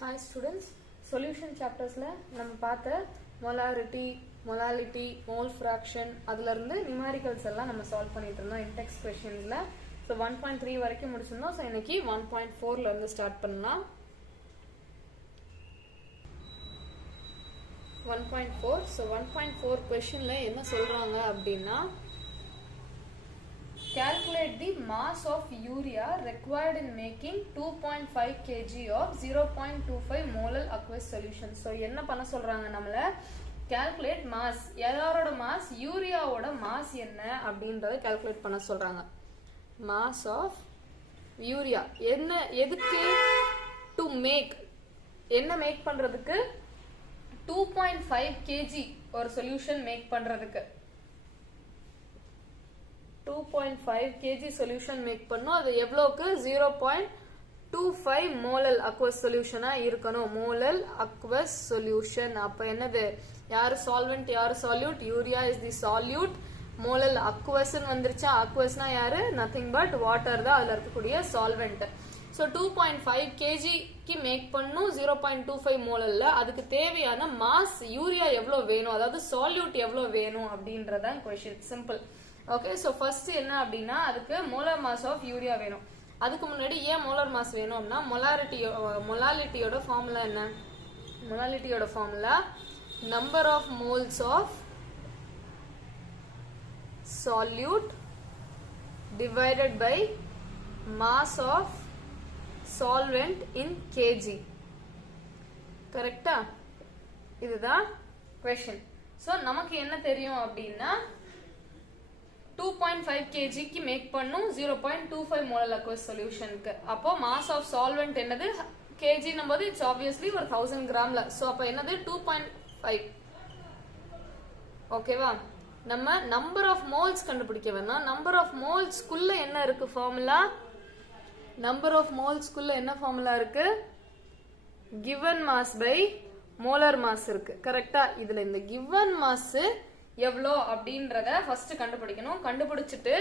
Hi students, solution chaptersல நம்ம பார்த்த molarity, molality, mole fraction அதுல இருந்து numericals எல்லாம் நம்ம சால்வ் பண்ணிட்டு இருந்தோம் in-text questionsல. So 1.3 வரைக்கும் முடிச்சிருந்தோம். So இன்னைக்கு 1.4ல இருந்து ஸ்டார்ட் பண்ணலாம். 1.4. So 1.4 questionல என்ன சொல்றாங்க அப்படின்னா, calculate the mass of urea required in making 2.5 kg of 0.25 molar aqueous solution. So என்ன பண்ண சொல்றாங்க நம்மள, calculate mass, எதோட mass, யூரியாவோட mass என்ன அப்படின்றத calculate பண்ண சொல்றாங்க. mass of urea என்ன, எதுக்கு, to make, என்ன make பண்றதுக்கு, 2.5 kg ஒரு solution make பண்றதுக்கு 2.5 kg solution make பண்ணோம். அது எவ்வளவுக்கு, 0.25 மோலல் aqueous solution இருக்கணும். மோலல் aqueous solution. அப்ப என்னது, யாரு solvent யாரு solute, urea is the solute, மோலல் aqueous வந்துருச்சா, aqueousனா யாரு, nothing but water தான் அதுல இருக்கக்கூடிய solvent. So 2.5 kg க்கு மேக் பண்ணும் 0.25 மோலல்ல. அதுக்கு தேவையான மாஸ் யூரியா எவ்வளவு வேணும், அதாவது solute எவ்வளவு வேணும் அப்படின்றதான் question. Simple. Okay, so first என்ன அப்படின்னா, அதுக்கு மோலார் மாஸ் ஆஃப் யூரியா வேணும். அதுக்கு முன்னாடி ஏன் மோலார் மாஸ் வேணும்னா, மொலாலிட்டியோட ஃபார்முலா என்ன, மொலாலிட்டியோட formula number of moles of solute divided by mass of solvent in kg. கரெக்டா, இதுதான் question. சோ நமக்கு என்ன தெரியும் அப்படின்னா, 2.5 kg க்கு மேக் பண்ணும் 0.25 மோலல் aqueous solution க்கு. அப்போ mass of solvent என்னது, kg நம்பது it's obviously ஒரு 1000 கிராம்ல. சோ அப்ப என்னது 2.5. ஓகேவா, நம்ம நம்பர் ஆஃப் மோல்ஸ் கண்டுபிடிக்க வேணாம். நம்பர் ஆஃப் மோல்ஸ் குள்ள என்ன இருக்கு ஃபார்முலா, நம்பர் ஆஃப் மோல்ஸ் குள்ள என்ன ஃபார்முலா இருக்கு, given mass by molar mass இருக்கு. கரெக்டா, இதுல இந்த given mass எவ்வளோ அப்படின்றத ஃபர்ஸ்ட் கண்டுபிடிக்கணும். கண்டுபிடிச்சிட்டு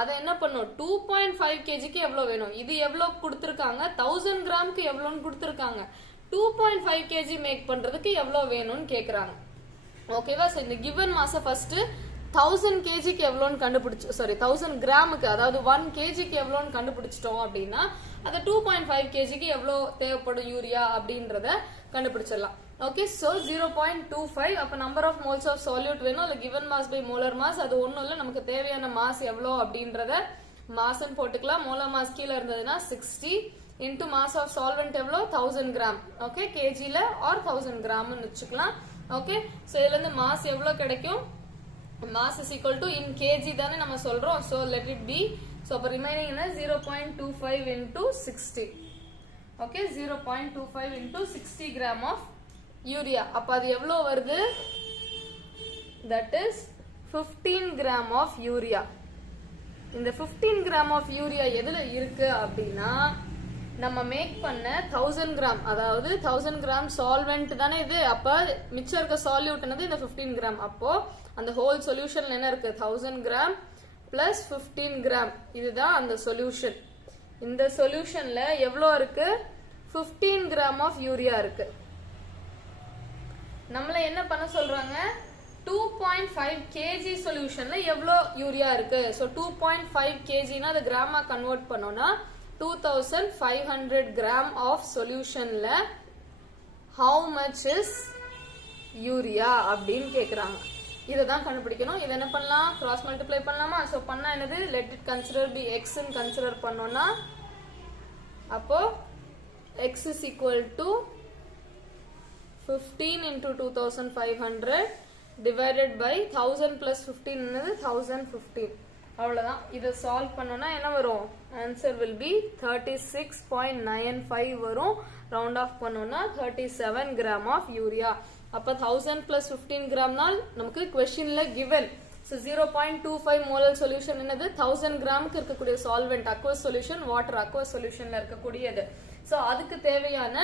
அதை என்ன பண்ணும், 2.5 kgக்கு எவ்வளோ வேணும், இது எவ்வளோ கொடுத்துருக்காங்க, 1000 கிராமுக்கு எவ்வளோன்னு கொடுத்துருக்காங்க, 2.5 kg மேக் பண்றதுக்கு எவ்வளோ வேணும்னு கேட்குறாங்க. ஓகேவா, ஸோ இந்த கிவன் மாசை ஃபர்ஸ்ட் 1000 kgக்கு எவ்வளோன்னு கண்டுபிடிச்சு, சாரி 1000 கிராமுக்கு, அதாவது 1 kgக்கு எவ்வளோன்னு கண்டுபிடிச்சிட்டோம் அப்படின்னா, அதை 2.5 kgக்கு எவ்வளோ தேவைப்படும் யூரியா அப்படின்றத கண்டுபிடிச்சிடலாம். Okay, so 0.25. அப்ப number of moles of solute வேணும், இல்ல given mass by molar mass, அது ஒண்ணும் இல்ல, நமக்கு தேவையான மாஸ் எவ்வளோ அப்படின்றத மாஸ்ன்னு போட்டுக்கலாம். மோலார் மாஸ் கீழே இருந்ததுன்னா 60 இன்டு மாஸ் ஆஃப் solvent எவ்வளோ, 1000 கிராம். ஓகே, கேஜில ஆர் 1000 கிராம்னு வச்சுக்கலாம். ஓகே, சோ இதுல இருந்து மாஸ் எவ்வளோ கிடைக்கும், mass is equal to in kg தானே நம்ம சொல்றோம். So let it be, so அப்ப ரிமைனிங் என்ன, 0.25 into 60. Okay, 0.25 into 60 gram of urea. அப்ப அது எவ்வளவு வருது, that is 15 gram of urea. இந்த 15 கிராம் ஆஃப் யூரியா எதுல இருக்கு அப்படின்னா, நம்ம மேக் பண்ண 1000 கிராம், அதாவது 1000 கிராம் சால்வெண்ட் தானே இது. அப்ப மிச்சம் இருக்க சால்யூட் என்னது, இந்த 15 கிராம். அப்போ அந்த ஹோல் சொல்யூஷன்ல என்ன இருக்கு, 1000 கிராம் பிளஸ் 15 கிராம், இதுதான் அந்த சொல்யூஷன். இந்த சொல்யூஷன்ல எவ்வளோ இருக்கு, 15 கிராம் ஆஃப் யூரியா இருக்கு. நம்மள என்ன பண்ண சொல்றாங்க, 2.5 kg சொல்யூஷன்ல எவ்வளோ யூரியா இருக்கு. சோ 2.5 kgனா அது கிராமா கன்வெர்ட் பண்ணோம்னா 2500 கிராம் ஆஃப் சொல்யூஷன்ல how much is யூரியா அப்படின்னு கேக்குறாங்க. இதை தான் கண்டுபிடிக்கணும். இதை என்ன பண்ணலாம், கிராஸ் மல்டிப்ளை பண்ணலாமா. சோ பண்ணா என்னது, let it consider be x ன்னு கன்சிடர் பண்ணோம்னா, அப்போ x is equal to 15 into 2500 divided by 1000 plus 15 என்னது 1015. அவ்வளவுதான். இதை சால்வ் பண்ணோம்னா என்ன வரும், ஆன்சர் will be 36.95 வரும். ரவுண்ட் ஆஃப் பண்ணோம்னா 37 கிராம் ஆஃப் யூரியா. அப்ப 1000 plus 15 கிராம்னால் நமக்கு क्वेश्चनல given. So 0.25 மோலல் சொல்யூஷன் என்னது, 1000 கிராமுக்கு இருக்கக்கூடிய solvent aqueous solution, water aqueous solutionல இருக்கக்கூடியது. சோ அதுக்கு தேவையான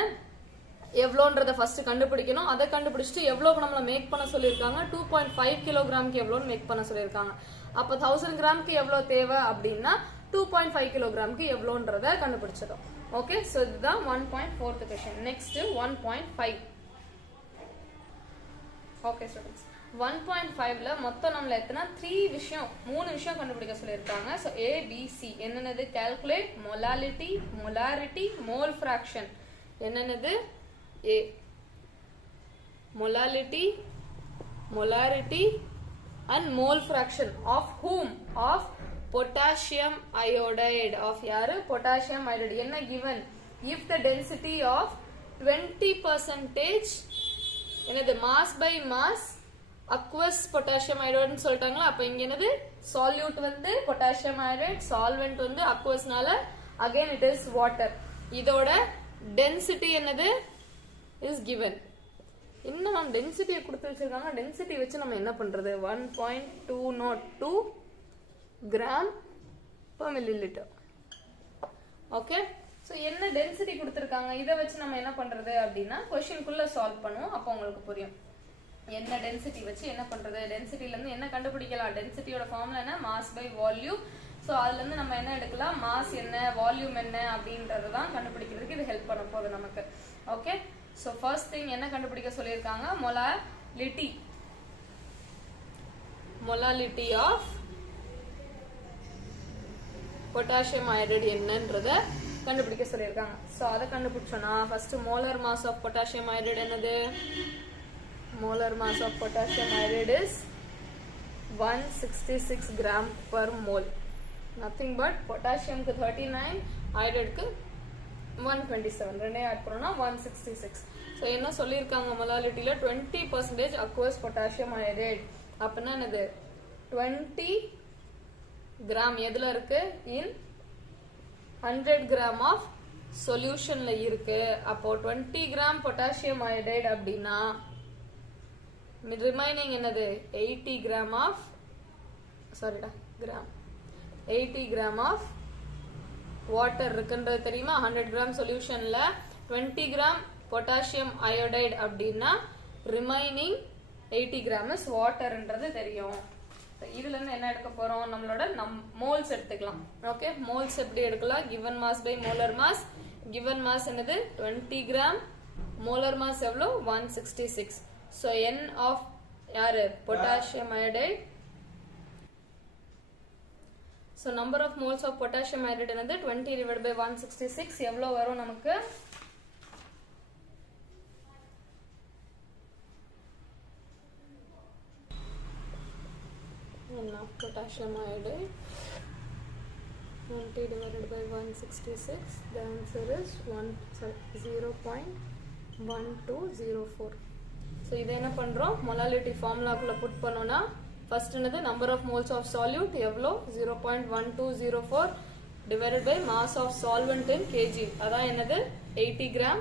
எவ்வளோன்றத ஃபர்ஸ்ட் கண்டுபிடிக்கணும். அதை கண்டுபிடிச்சிட்டு எவ்வளவு நம்மள மேக் பண்ண சொல்லியிருக்காங்க, 2.5 கிலோகிராமுக்கு எவ்வளோன்னு மேக் பண்ண சொல்லியிருக்காங்க. அப்ப 1000 கிராமுக்கு எவ்வளவு தேவை அப்படின்னா 2.5 கிலோகிராமுக்கு எவ்வளோன்றத கண்டுபிடிச்சிடும். ஓகே, ஸோ இதுதான் 1.4th question. Next 1.5. Okay students, 1.5ல மொத்தம் நம்மள எத்தனை 3 விஷயம் கண்டுபிடிக்க சொல்லியிருக்காங்க. ஸோ ABC என்னென்னது? Calculate molality, molarity, mole fraction. என்னென்னது? A molality, molarity and mole fraction of whom? Of potassium iodide. Of யாரு? potassium iodide. என்ன given? If the density of 20% என்னது mass by mass aqueous potassium iodide சொல்லிட்டாங்களா? அப்ப இங்க என்னது? solute வந்து potassium iodide, solvent வந்து aqueousனால again it is water. இதோட density என்னது? is given. இன்னும் நம்ம டென்சிட்டியை கொடுத்து வச்சிருக்காங்க. டென்சிட்டி வச்சு நம்ம என்ன பண்றது? 1.202 gram per milliliter. Okay, so என்ன டென்சிட்டி கொடுத்துருக்காங்க, இதை வச்சு நம்ம என்ன பண்றது அப்படின்னா கொஸ்டின்குள்ள சால்வ் பண்ணுவோம். அப்போ உங்களுக்கு புரியும் என்ன டென்சிட்டி வச்சு என்ன பண்றது. டென்சிட்டில இருந்து என்ன கண்டுபிடிக்கலாம்? டென்சிட்டியோட ஃபார்முலா என்ன? Mass by volume. ஸோ அதுல இருந்து நம்ம என்ன எடுக்கலாம்? மாஸ் என்ன, வால்யூம் என்ன அப்படின்றதான் கண்டுபிடிக்கிறதுக்கு இது ஹெல்ப் பண்ண போகுது நமக்கு. ஓகே, so first thing என்ன கண்டுபிடிக்க சொல்லியிருக்காங்க? மொலாலிட்டி ஆஃப் பொட்டாசியம் அயோடைடு என்னன்றத கண்டுபிடிக்க சொல்லியிருக்காங்க. ஸோ அதை கண்டுபிடிச்சோன்னா first molar mass of potassium iodide என்னது? Molar mass of potassium iodide is 166 gram per mole. Nothing but பொட்டாசியம்க்கு 39, அயோடைடுக்கு 127. ரெண்டே ஆட் பண்ணோம்னா 166. ஸோ என்ன சொல்லியிருக்காங்க? மொலாலிட்டியில 20% அக்வஸ் பொட்டாசியம் அயோடைடு. அப்படின்னா என்னது? 20 கிராம் எதுல இருக்கு? இன் 100 கிராம் ஆஃப் சொல்யூஷன்ல இருக்கு. அப்போ 20 கிராம் பொட்டாசியம் அயோடைடு அப்படின்னா ரிமைனிங் என்னது? 80 gram of gram 80 gram of water இருக்குன்றது தெரியுமா? 100 கிராம் சொல்யூஷன்ல 20 கிராம் பொட்டாசியம் அயோடைடு அப்படின்னா ரிமைனிங் 80 கிராம் இஸ் வாட்டர்ன்றது தெரியும். இதுல இருந்து என்ன எடுக்க போறோம்? நம்மளோட மோல்ஸ் எடுத்துக்கலாம். ஓகே, மோல்ஸ் எப்படி எடுக்கலாம்? given mass by molar mass. given mass என்னது? 20 கிராம். molar mass எவ்வளோ? 166. so n of யாரு? Potassium iodide. so number of moles of potassium iodide என்னது? 20 divided by 166 எவ்வளோ வரும் நமக்கு? n of potassium iodide 20 divided by 166, the answer is 0.1204. so இதை என்ன பண்றோம்? மொலாலிட்டி ஃபார்முலாக்குள்ள புட் பண்ணோம்னா ஃபர்ஸ்ட் என்னது? Number of moles of solute எவ்வளோ? 0.1204 divided by mass of solvent in KG. அதான் என்னது? 80 கிராம்.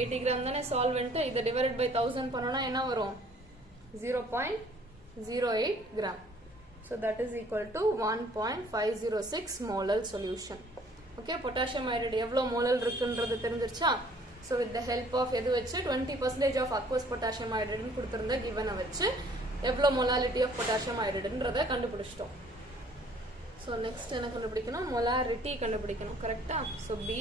80 கிராம் தானே சால்வெண்ட். இதை டிவைடட் பை 1000 பண்ணோம்னா என்ன வரும்? 0.08 gram. so that is equal to 1.506 molal solution. Okay, potassium iodide எவ்வளோ மோலல் இருக்குன்றது தெரிஞ்சிருச்சா? so with the help of எது வச்சு 20% of aqueous potassium iodide கொடுத்திருந்த கிவனை வச்சு எவ்வளோ மொலாலிட்டி ஆஃப் பொட்டாசியம் அயோடைடுன்றதை கண்டுபிடிச்சிட்டோம். ஸோ நெக்ஸ்ட் என்ன கண்டுபிடிக்கணும்? மொலாரிட்டி கண்டுபிடிக்கணும். கரெக்டா? ஸோ பி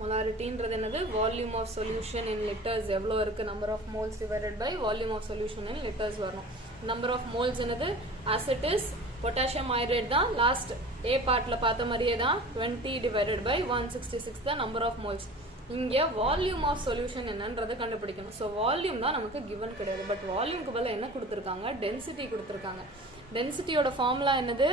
மொலாரிட்டின்றது என்னது? Volume of solution in litres எவ்வளோ இருக்கு? Number of moles divided by volume of solution in litres வரணும். நம்பர் ஆஃப் மோல்ஸ் என்னது? as it is பொட்டாசியம் அயோடைடு தான் லாஸ்ட் ஏ பார்ட்ல பார்த்த மாதிரியே தான் 20 டிவைடட் பை 166 தான் நம்பர் ஆஃப் மோல்ஸ். இங்க வால்யூம் ஆஃப் சொல்யூஷன் என்னன்றதை கண்டுபிடிக்கணும். ஸோ வால்யூம் தான் நமக்கு கிவன் கிடையாது. பட் வால்யூம்க்கு பதில் என்ன கொடுத்துருக்காங்க? டென்சிட்டி கொடுத்துருக்காங்க. டென்சிட்டியோட ஃபார்முலா என்னது?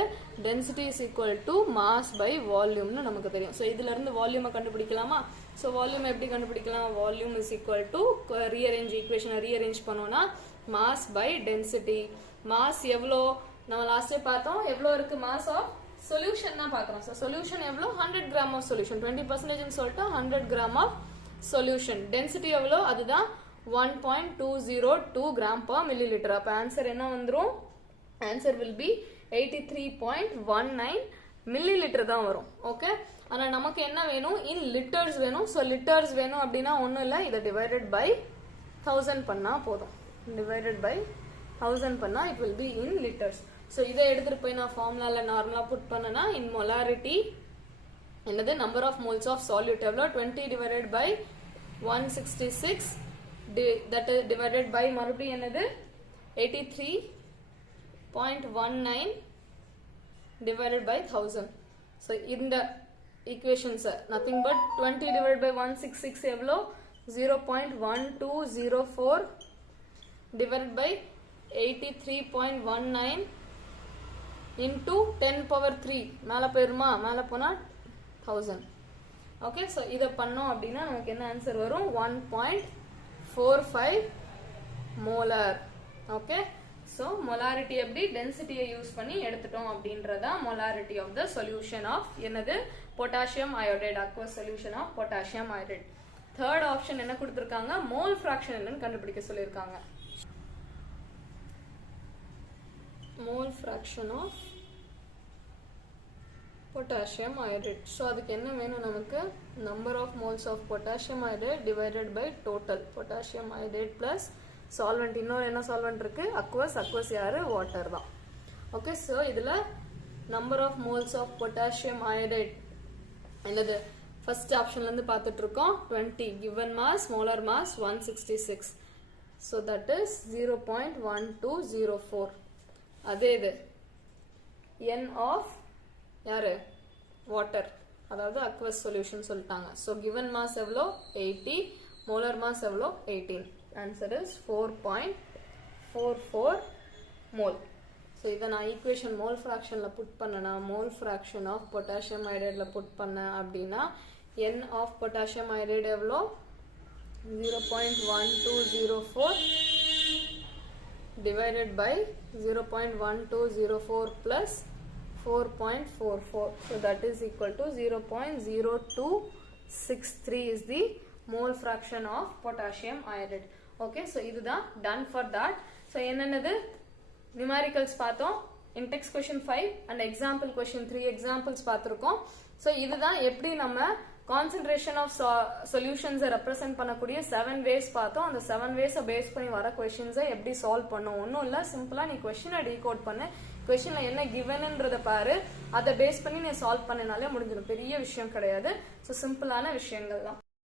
Density is equal to mass by வால்யூம்னு நமக்கு தெரியும். ஸோ இதுல இருந்து வால்யூமை கண்டுபிடிக்கலாமா? ஸோ வால்யூம் எப்படி கண்டுபிடிக்கலாம்? Volume is equal to rearrange ஈக்குவேஷனை ரீஅரேஞ்ச் பண்ணோம்னா மாஸ் பை டென்சிட்டி. மாஸ் எவ்வளோ? நம்ம லாஸ்டே பார்த்தோம். எவ்வளோ இருக்கு மாஸ் ஆஃப் சொல்யூஷன் தான் பார்க்குறோம். ஸோ சொல்யூஷன் எவ்வளோ? 100 கிராம் ஆஃப் சொல்யூஷன். 20% சொல்லிட்டு 100 கிராம் ஆஃப் சொல்யூஷன். டென்சிட்டி எவ்வளோ? அதுதான் 1.202 கிராம் per milliliter. அப்போ ஆன்சர் என்ன வந்துடும்? ஆன்சர் வில் பி 83.19 milliliter தான் வரும். ஓகே, ஆனால் நமக்கு என்ன வேணும்? இன் லிட்டர்ஸ் வேணும். ஸோ லிட்டர்ஸ் வேணும் அப்படின்னா ஒன்றும் இல்லை, இதை டிவைடட் பை 1000 பண்ணால் போதும். டிவைடட் பை 1000 பண்ணால் it will be in litres. So இதை எடுத்துகிட்டு போய் நான் ஃபார்முலாவில் நார்மலாக புட் பண்ணனா இன் மொலாரிட்டி என்னது number of moles of solute எவ்வளோ 20 divided by 166 that is divided by மறுபடியும் என்னது 83.19 divided by 1000. So இந்த equations nothing but 20 divided by 166 எவ்வளோ 0.1204 divided by 83.19 into 10 power 3 மேல போயிருமா மேல போனா 1000. ஓகே ஸோ இதை பண்ணோம் அப்படின்னா நமக்கு என்ன ஆன்சர் வரும் 1.45 மோலார். ஓகே ஸோ மொலாரிட்டி எப்படி டென்சிட்டியை யூஸ் பண்ணி எடுத்துட்டோம் அப்படின்றதா molarity of the solution of என்னது potassium iodide aqueous solution of potassium iodide. Third option என்ன கொடுத்துருக்காங்க மோல் ஃப்ராக்ஷன் என்னன்னு கண்டுபிடிக்க சொல்லியிருக்காங்க. Mole fraction of potassium iodide. So அதுக்கு என்ன வேணும் நமக்கு number of moles of potassium iodide divided by total potassium iodide plus solvent. இன்னொரு என்ன solvent இருக்கு aqueous யாரு water தான். ஓகே ஸோ இதில் number of moles of potassium iodide என்னது ஃபர்ஸ்ட் ஆப்ஷன்லேருந்து பார்த்துட்டு இருக்கோம் 20 given mass molar mass 166 so that is 0.1204. அதே இது n of யாரு வாட்டர் அதாவது அக்வஸ் சொல்யூஷன் சொல்லிட்டாங்க. ஸோ கிவன் மாஸ் எவ்வளோ 80 மோலர் மாஸ் எவ்வளோ 18. Answer is 4.44 mole. ஸோ இதை நான் ஈக்குவேஷன் மோல் ஃப்ராக்ஷனில் புட் பண்ணனா மோல் ஃப்ராக்ஷன் ஆஃப் பொட்டாசியம் ஐடைடில் புட் பண்ணேன் அப்படின்னா என் ஆஃப் பொட்டாசியம் ஐடைடு எவ்வளோ 0.1204 divided by 0.1204 plus 4.44. So that is equal to 0.0263 is the mole fraction of potassium iodide. Okay, so this is done for that. So என்னது numericals பார்த்தோம் in text question 5 and example question 3 examples பார்த்திருக்கோம். So இதுதான் எப்படி நம்ம concentration of solutions represent பண்ணக்கூடிய 7 ways பார்த்தோம். அந்த 7 ways base பண்ணி வர questions எப்படி சால்வ் பண்ணோம் ஒன்றும் இல்லை சிம்பிளா நீ கொஸ்டினை டீகோட் பண்ணு கொஸ்டின்ல என்ன கிவன்ன்றத பாரு அதை பேஸ் பண்ணி நீ சால்வ் பண்ணினாலே முடிஞ்சிடும் பெரிய விஷயம் கிடையாது. ஸோ சிம்பிளான விஷயங்கள் தான்.